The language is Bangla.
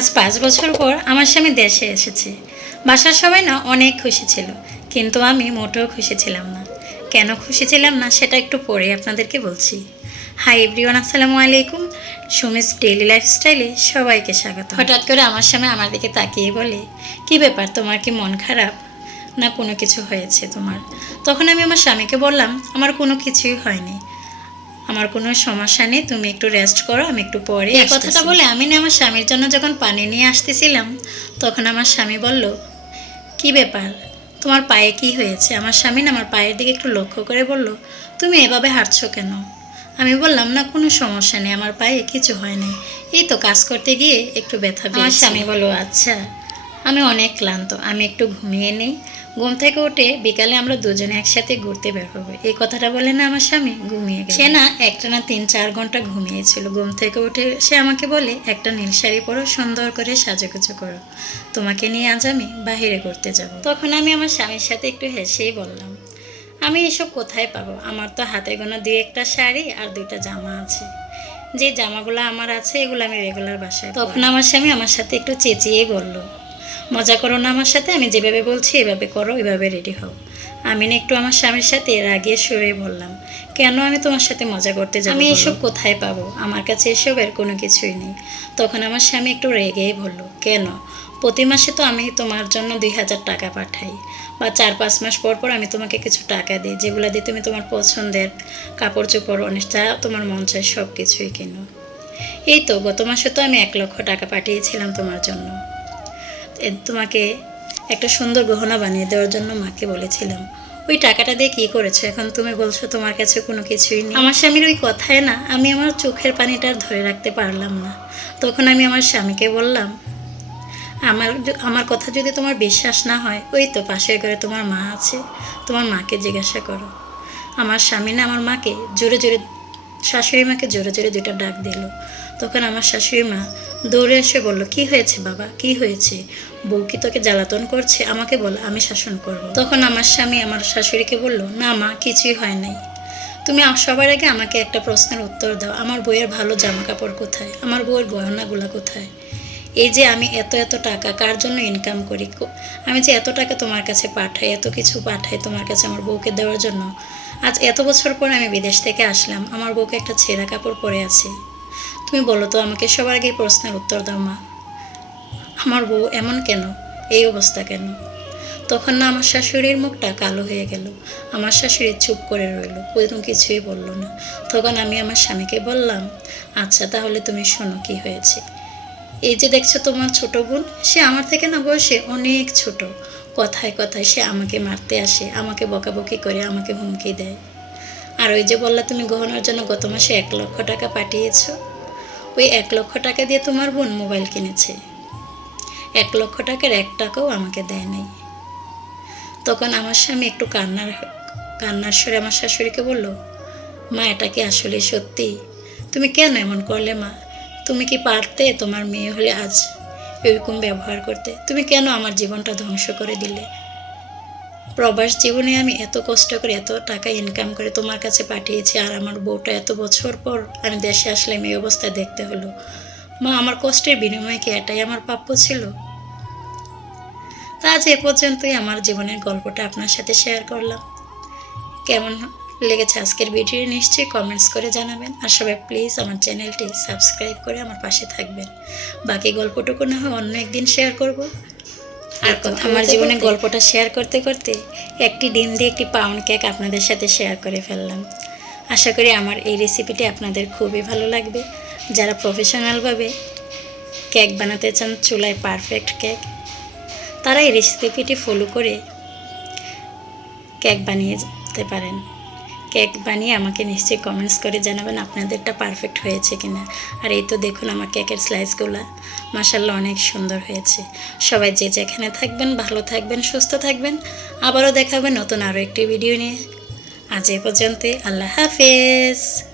আজ পাঁচ বছর পর আমার স্বামী দেশে এসেছে। বাসার সবাই না অনেক খুশি ছিল, কিন্তু আমি মোটেও খুশি ছিলাম না। কেন খুশি ছিলাম না সেটা একটু পরে আপনাদেরকে বলছি। হাই এভরিওয়ান, আসসালামু আলাইকুম। সুমিস ডেইলি লাইফস্টাইলে সবাইকে স্বাগত। হঠাৎ করে আমার স্বামী আমার দিকে তাকিয়ে বলে, কি ব্যাপার, তোমার কি মন খারাপ? না কোনো কিছু হয়েছে তোমার? তখন আমি আমার স্বামীকে বললাম, আমার কোনো কিছুই হয়নি। আমার কোনো সমস্যা নেই তুমি একটু রেস্ট করো আমি একটু পরে এই কথাটা বলে আমি না আমার স্বামীর জন্য যখন পানি নিয়ে আসতেছিলাম তখন আমার স্বামী বলল কি ব্যাপার? তোমার পায়ে কি হয়েছে? আমার স্বামী না আমার পায়ের দিকে একটু লক্ষ্য করে বলল তুমি এভাবে হাঁটছো কেন? আমি বললাম না কোনো সমস্যা নেই আমার পায়ে কিছু হয় নাই। এই তো কাজ করতে গিয়ে একটু ব্যথা আমার স্বামী বলল আচ্ছা। আমি অনেক ক্লান্ত আমি একটু ঘুমিয়ে নেই। ঘুম থেকে উঠে বিকালে আমরা দুজনে একসাথে ঘুরতে বের হব। এই কথাটা বলে না আমার স্বামী ঘুমিয়ে গেল। সে না একটা না তিন চার ঘণ্টা ঘুমিয়েছিল। ঘুম থেকে উঠে সে আমাকে বলে একটা নীল শাড়ি পরো সুন্দর করে সাজুগুজু করো। তোমাকে নিয়ে আজ আমি বাহিরে ঘুরতে যাব। তখন আমি আমার স্বামীর সাথে একটু হেসেই বললাম আমি এসব কোথায় পাবো? আমার তো হাতে গোনা দুই একটা শাড়ি আর দুইটা জামা আছে। যে জামাগুলো আমার আছে এগুলো আমি রেগুলার বাসায় তখন আমার স্বামী আমার সাথে একটু চেঁচিয়ে বলল মজা করো না আমার সাথে আমি যেভাবে বলছি এভাবে করো এভাবে রেডি হও। আমি না একটু আমার স্বামীর সাথে এর আগে সুরে বললাম কেন আমি তোমার সাথে মজা করতে যাব আমি এসব কোথায় পাবো? আমার কাছে এসবের কোনো কিছুই নেই। তখন আমার স্বামী একটু রেগেই বলল কেন? প্রতি মাসে তো আমি তোমার জন্য দুই হাজার টাকা পাঠাই বা চার পাঁচ মাস পর পর আমি তোমাকে কিছু টাকা দিই যেগুলো দিয়ে তুমি তোমার পছন্দের কাপড় চোপড় অনেক যা তোমার মন চায় সব কিছুই কেনো। এই তো গত মাসে তো আমি এক লক্ষ টাকা পাঠিয়েছিলাম তোমার জন্য। তোমাকে একটা সুন্দর গহনা বানিয়ে দেওয়ার জন্য মাকে বলেছিলাম। ওই টাকাটা দিয়ে কী করেছ? এখন তুমি বলছো তোমার কাছে কোনো কিছুই নেই। আমার স্বামীর ওই কথায় না, আমি আমার চোখের পানিটা ধরে রাখতে পারলাম না। তখন আমি আমার স্বামীকে বললাম, আমার আমার কথা যদি তোমার বিশ্বাস না হয়, ওই তো পাশের ঘরে তোমার মা আছে। তোমার মাকে জিজ্ঞাসা করো। আমার স্বামী না, আমার মাকে জোরে জোরে, শাশুড়ি মাকে জোরে জোরে দুটো ডাক দিল। তখন আমার শাশুড়ি মা দৌড়ে এসে বলল, কি হয়েছে বাবা? কি হয়েছে? বউ কি তোকে জ্বালাতন করছে? আমাকে বল, আমি শাসন করব। তখন আমার স্বামী আমার শাশুড়িকে বলল, না মা, কিছুই হয় নাই। তুমি সবার আগে আমাকে একটা প্রশ্নের উত্তর দাও। আমার বইয়ের ভালো জামা কাপড় কোথায়? আমার বউয়ের গহনাগুলো কোথায়? এই যে আমি এত এত টাকা কার জন্য ইনকাম করি? আমি যে এত টাকা তোমার কাছে পাঠাই, এত কিছু পাঠাই তোমার কাছে আমার বউকে দেওয়ার জন্য, আজ এত বছর পর আমি বিদেশ থেকে আসলাম, আমার বউকে একটা ছেঁড়া কাপড় পরে আছে। তুমি বলো তো, আমাকে সবার আগে প্রশ্নের উত্তর দাও, মা। আমার বউ এমন কেন? এই অবস্থা কেন? তখন না আমার শাশুড়ির মুখটা কালো হয়ে গেল। আমার শাশুড়ি চুপ করে রইল কোনো কিছুই বলল না। তখন আমি আমার স্বামীকে বললাম আচ্ছা তাহলে তুমি শোনো কি হয়েছে। এই যে দেখছ তোমার ছোট বোন, সে আমার থেকে না বয়সে অনেক ছোট। কথায় কথায় সে আমাকে মারতে আসে, আমাকে বকাবকি করে, আমাকে হুমকি দেয়। আর ওই যে বললা তুমি গহনার জন্য গত মাসে এক লক্ষ টাকা পাঠিয়েছো ওই এক লক্ষ টাকা দিয়ে তোমার বোন মোবাইল কিনেছে। এক লক্ষ টাকার এক টাকাও আমাকে দেয় নাই। তখন আমার স্বামী একটু কান্নার কান্নার সুরে আমার শাশুড়িকে বলল, মা, এটা কি আসলে সত্যি? তুমি কেন এমন করলে মা? তুমি কি পারতে তোমার মেয়ে হলে আজ এরকম ব্যবহার করতে? তুমি কেন আমার জীবনটা ধ্বংস করে দিলে? প্রবাস জীবনে আমি এত কষ্ট করে, এত টাকা ইনকাম করে তোমার কাছে পাঠিয়েছি আর আমার বউটা এত বছর পর আমি দেশে আসলে এই অবস্থায় দেখতে হলো। মা, আমার কষ্টের বিনিময়ে কি এটাই আমার প্রাপ্য ছিল? তা আজ এ পর্যন্তই আমার জীবনের গল্পটা আপনার সাথে শেয়ার করলাম। কেমন লেগেছে আজকের ভিডিও নিশ্চয়ই কমেন্টস করে জানাবেন। আর সবাই প্লিজ আমার চ্যানেলটি সাবস্ক্রাইব করে আমার পাশে থাকবেন। বাকি গল্পটুকু না হয় অন্য একদিন শেয়ার করব। আর আমার জীবনে গল্পটা শেয়ার করতে করতে একটি ডিম দিয়ে একটি পাউন্ড কেক আপনাদের সাথে শেয়ার করে ফেললাম। আশা করি আমার এই রেসিপিটি আপনাদের খুবই ভালো লাগবে। যারা প্রফেশনালভাবে কেক বানাতে চান চুলায় পারফেক্ট কেক তারা এই রেসিপিটি ফলো করে কেক বানিয়ে যেতে পারেন। কেক বানিয়ে আমাকে নিশ্চয়ই কমেন্টস করে জানাবেন আপনাদেরটা পারফেক্ট হয়েছে কিনা। আর এই তো দেখুন আমার কেকের স্লাইসগুলো মাসাল্লাহ অনেক সুন্দর হয়েছে। সবাই যে যেখানে থাকবেন, ভালো থাকবেন, সুস্থ থাকবেন। আবারও দেখাবেন নতুন আরও একটি ভিডিও নিয়ে। আজ এ পর্যন্ত আল্লাহ হাফেজ।